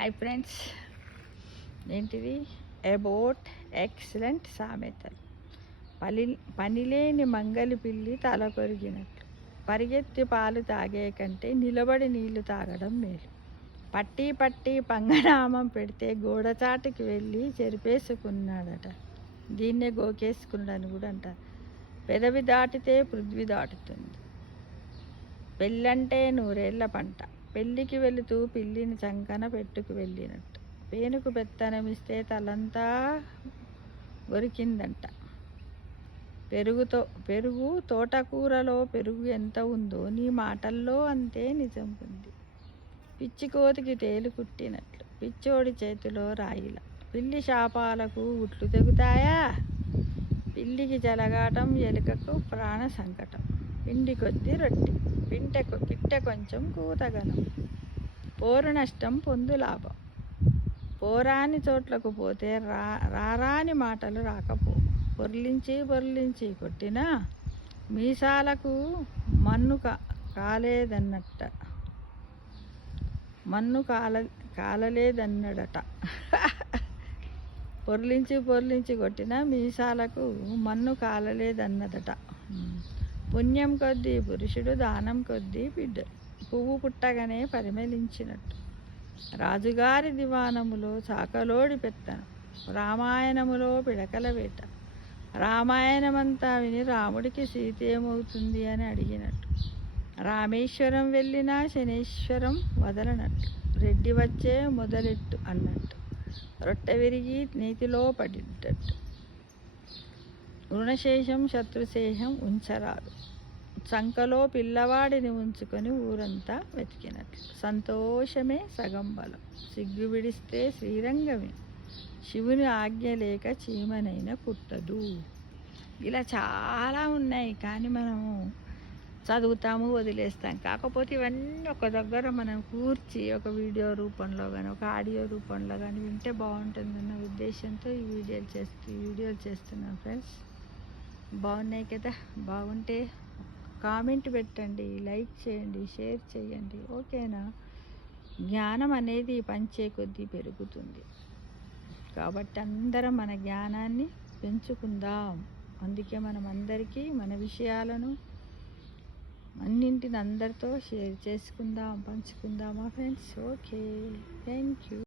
Hi friends, ఏంటిది about excellent సామెతలు. పనిలేని మంగలి పిల్లి తల కొరిగినట్లు, పరిగెత్తి పాలు తాగే కంటే నిలబడి నీళ్లు తాగడం మేలు. పట్టి పట్టి పంగనామం పెడితే గోడచాటుకి వెళ్ళి చెరిపేసుకున్నాడట. దీన్నే గోకేసుకున్నాడని కూడా అంటారు. పెదవి దాటితే పృథ్వీ దాటుతుంది. పెళ్ళంటే 100 ఏళ్ల పంట. పెళ్ళికి వెళుతూ పిల్లిని చంకన పెట్టుకు వెళ్ళినట్టు. పేనుకు పెత్తనమిస్తే తలంతా గొరికిందంట. పెరుగు తోటకూరలో పెరుగు ఎంత ఉందో నీ మాటల్లో అంతే నిజం ఉంది. పిచ్చి కోతికి తేలు కుట్టినట్లు, పిచ్చోడి చేతిలో రాయిలా. పిల్లి శాపాలకు ఉట్లు తెగుతాయా? పిల్లికి జలగాటం, ఎలుకకు ప్రాణ సంకటం. పిండి కొద్ది రొట్టి, పిట్ట కొంచెం కూతగనం. పోరు నష్టం, పొందు లాభం. పోరాని చోట్లకు పోతే రారాని మాటలు రాకపో. పొర్లించి కొట్టినా మీసాలకు మన్ను కాలేదన్నట్ట, కాలలేదన్నడట. పొర్లించి కొట్టినా మీసాలకు మన్ను కాలలేదన్నదట. పుణ్యం కొద్దీ పురుషుడు, దానం కొద్దీ బిడ్డలు. పువ్వు పుట్టగానే పరిమళించినట్టు. రాజుగారి దివానములో చాకలోడి పెత్తనం, రామాయణములో పిడకల వేట. రామాయణమంతా విని రాముడికి సీత ఏమవుతుంది అని అడిగినట్టు. రామేశ్వరం వెళ్ళినా శనేశ్వరం వదలనట్లు. రెడ్డి వచ్చే మొదలెట్టు అన్నట్టు. రొట్టె విరిగి నీతిలో పడినట్టు. రుణశేషం శత్రుశేషం ఉంచరాదు. చంకలో పిల్లవాడిని ఉంచుకొని ఊరంతా వెతికినట్లు. సంతోషమే సగం బలం. సిగ్గు విడిస్తే శ్రీరంగమే. శివుని ఆజ్ఞ లేక చీమనైనా కుట్టదు. ఇలా చాలా ఉన్నాయి, కానీ మనము చదువుతాము, వదిలేస్తాం. కాకపోతే ఇవన్నీ ఒక దగ్గర మనం కూర్చి ఒక వీడియో రూపంలో కానీ ఒక ఆడియో రూపంలో కానీ వింటే బాగుంటుందన్న ఉద్దేశంతో ఈ వీడియోలు చేస్తున్నాం ఫ్రెండ్స్. బాగున్నాయి కదా? బాగుంటే కామెంట్ పెట్టండి, లైక్ చేయండి, షేర్ చేయండి. ఓకేనా? జ్ఞానం అనేది పంచే కొద్దీ పెరుగుతుంది. కాబట్టి అందరం మన జ్ఞానాన్ని పెంచుకుందాం. అందుకే మనం అందరికీ మన విషయాలను అన్నింటిని అందరితో షేర్ చేసుకుందాం, పంచుకుందామా ఫ్రెండ్స్? Okay, thank you.